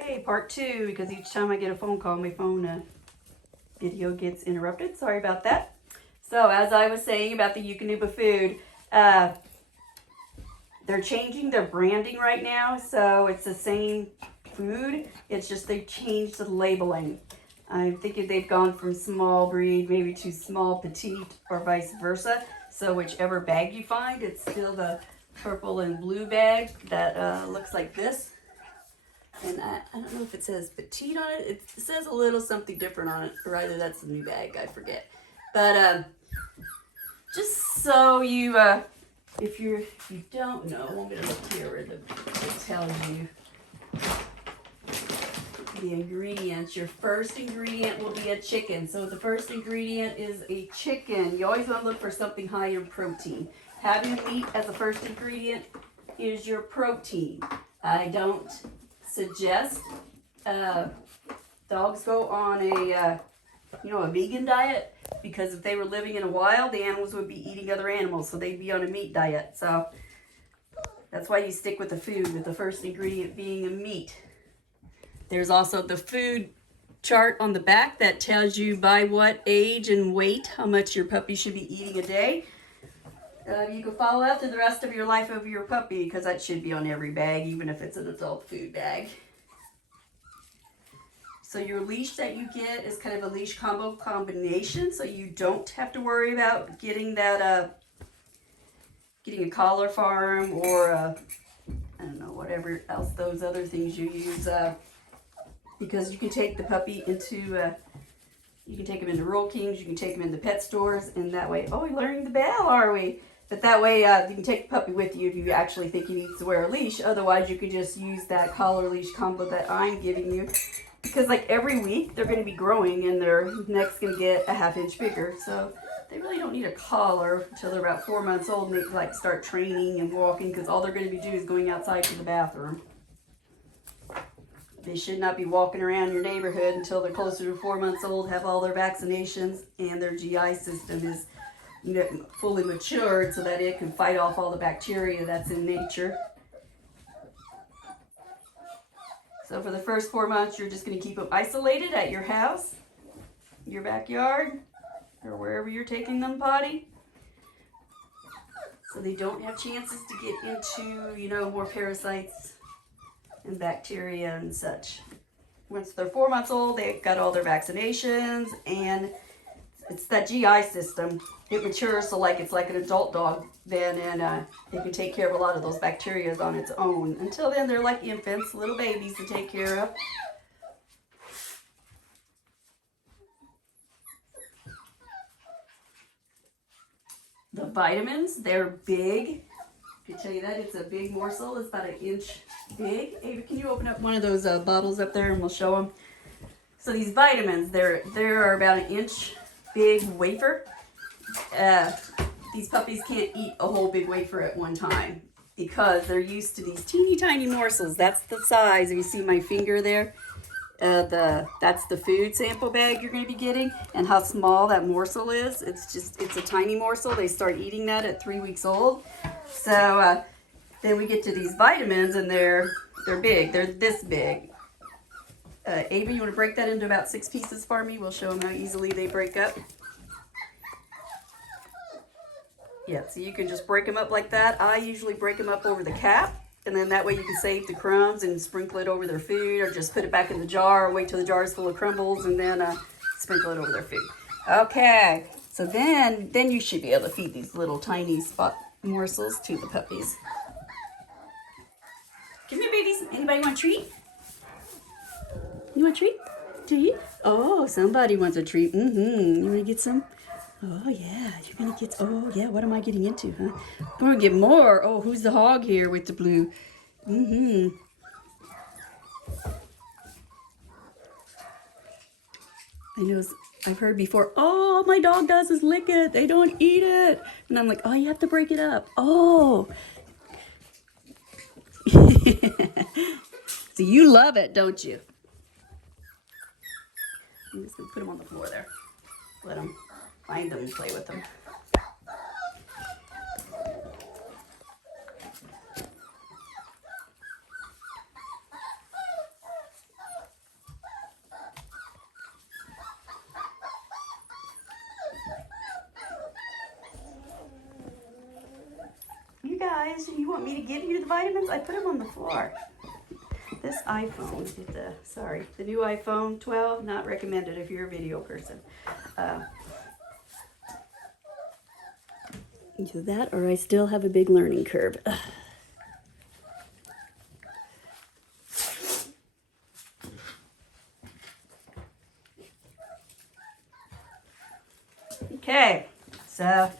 Okay, part two, because each time I get a phone call, my phone video gets interrupted. Sorry about that. So as I was saying about the Eukanuba food, they're changing their branding right now, so it's the same food. It's just they've changed the labeling. I'm thinking they've gone from small breed maybe to small petite or vice versa. So whichever bag you find, it's still the purple and blue bag that looks like this. And I don't know if it says petite on it. It says a little something different on it, or either that's the new bag, I forget. But just so you, if you don't know, I'm gonna look here where it tells you the ingredients. Your first ingredient will be a chicken. So the first ingredient is a chicken. You always want to look for something high in protein. Having meat as a first ingredient is your protein. I don't suggest dogs go on a vegan diet, because if they were living in a wild, the animals would be eating other animals, so they'd be on a meat diet. So that's why you stick with the food, with the first ingredient being a meat. There's also the food chart on the back that tells you by what age and weight how much your puppy should be eating a day. You can follow that through the rest of your life of your puppy, because that should be on every bag, even if it's an adult food bag. So your leash that you get is kind of a leash combo combination, so you don't have to worry about getting that, getting a collar farm or I don't know, whatever else those other things you use, because you can take the puppy into, you can take them into Rural Kings, you can take them into pet stores, and that way, oh, we're learning the bell, are we? But that way, you can take the puppy with you if you actually think he needs to wear a leash. Otherwise, you can just use that collar leash combo that I'm giving you. Because like every week, they're going to be growing and their neck's going to get a ½ inch bigger. So they really don't need a collar until they're about 4 months old, and they like start training and walking, because all they're going to be doing is going outside to the bathroom. They should not be walking around your neighborhood until they're closer to 4 months old, have all their vaccinations, and their GI system is fully matured so that it can fight off all the bacteria that's in nature. So for the first 4 months, you're just going to keep them isolated at your house, your backyard, or wherever you're taking them potty, so they don't have chances to get into, more parasites and bacteria and such. Once they're 4 months old, they've got all their vaccinations, and it's that GI system. It matures, so like it's like an adult dog then, and it can take care of a lot of those bacteria on its own. Until then, they're like infants, little babies to take care of. The vitamins, they're big. I can tell you that it's a big morsel. It's about 1 inch big. Ava, can you open up one of those bottles up there and we'll show them? So these vitamins, they're about 1 inch big wafer. These puppies can't eat a whole big wafer at one time because they're used to these teeny tiny morsels. That's the size. You see my finger there? That's the food sample bag you're going to be getting, and how small that morsel is. It's a tiny morsel. They start eating that at 3 weeks old. So then we get to these vitamins, and they're big. They're this big. Ava, you want to break that into about 6 pieces for me? We'll show them how easily they break up. Yeah, so you can just break them up like that. I usually break them up over the cap, and then that way you can save the crumbs and sprinkle it over their food, or just put it back in the jar, or wait till the jar is full of crumbles, and then sprinkle it over their food. Okay, so then you should be able to feed these little tiny spot morsels to the puppies. Come here, babies. Anybody want a treat? You want a treat? Do you? Oh, somebody wants a treat. You want to get some? Oh, yeah, you're going to get, oh, yeah, what am I getting into, huh? We're going to get more. Oh, who's the hog here with the blue? I know, I've heard before, oh, all my dog does is lick it. They don't eat it. And I'm like, oh, you have to break it up. Oh. So you love it, don't you? I'm just going to put them on the floor there. Let them find them and play with them. guys, you want me to give you the vitamins? I put them on the floor. This iPhone, the new iPhone 12, not recommended if you're a video person. Do that, or I still have a big learning curve. Okay, so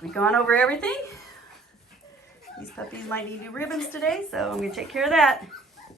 we've gone over everything. These puppies might need new ribbons today, so I'm going to take care of that.